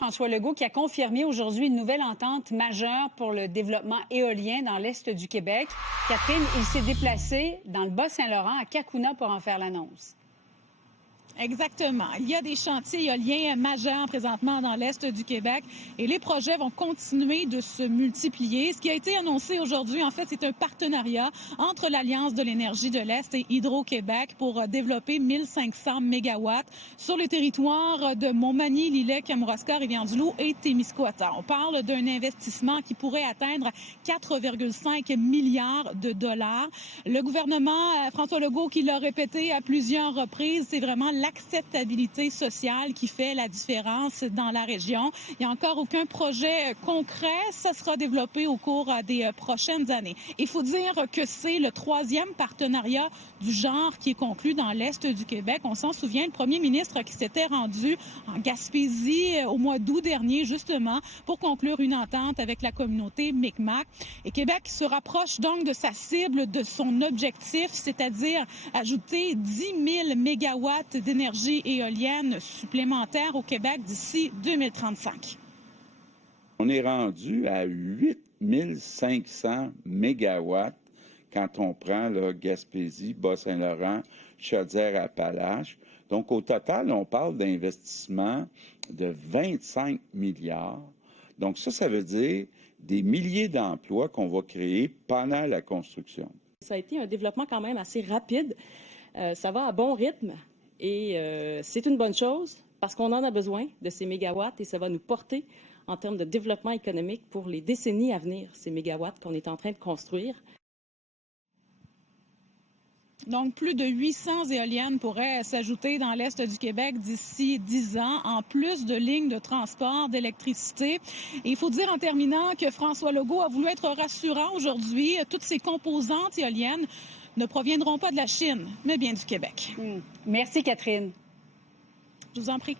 François Legault qui a confirmé aujourd'hui une nouvelle entente majeure pour le développement éolien dans l'Est du Québec. Catherine, il s'est déplacé dans le Bas-Saint-Laurent, à Cacouna, pour en faire l'annonce. Exactement. Il y a des chantiers éoliens majeurs présentement dans l'Est du Québec et les projets vont continuer de se multiplier. Ce qui a été annoncé aujourd'hui, en fait, c'est un partenariat entre l'Alliance de l'énergie de l'Est et Hydro-Québec pour développer 1500 mégawatts sur le territoire de Montmagny, Lilley, Kamouraska, Rivière-du-Loup et Témiscouata. On parle d'un investissement qui pourrait atteindre 4,5 milliards de dollars. Le gouvernement, François Legault, qui l'a répété à plusieurs reprises, c'est vraiment l'acceptabilité sociale qui fait la différence dans la région. Il n'y a encore aucun projet concret. Ça sera développé au cours des prochaines années. Il faut dire que c'est le 3e partenariat du genre qui est conclu dans l'Est du Québec. On s'en souvient, le premier ministre qui s'était rendu en Gaspésie au mois d'août dernier, justement, pour conclure une entente avec la communauté Mi'kmaq. Et Québec se rapproche donc de sa cible, de son objectif, c'est-à-dire ajouter 10 000 mégawatts d'énergie éolienne supplémentaire au Québec d'ici 2035. On est rendu à 8 500 mégawatts quand on prend là, Gaspésie, Bas-Saint-Laurent, Chaudière-Appalaches. Donc, au total, on parle d'investissement de 25 milliards. Donc, ça veut dire des milliers d'emplois qu'on va créer pendant la construction. Ça a été un développement quand même assez rapide. Ça va à bon rythme. Et c'est une bonne chose parce qu'on en a besoin de ces mégawatts et ça va nous porter en termes de développement économique pour les décennies à venir, ces mégawatts qu'on est en train de construire. Donc, plus de 800 éoliennes pourraient s'ajouter dans l'Est du Québec d'ici 10 ans, en plus de lignes de transport d'électricité. Et il faut dire en terminant que François Legault a voulu être rassurant aujourd'hui. Toutes ces composantes éoliennes ne proviendront pas de la Chine, mais bien du Québec. Merci, Catherine. Je vous en prie.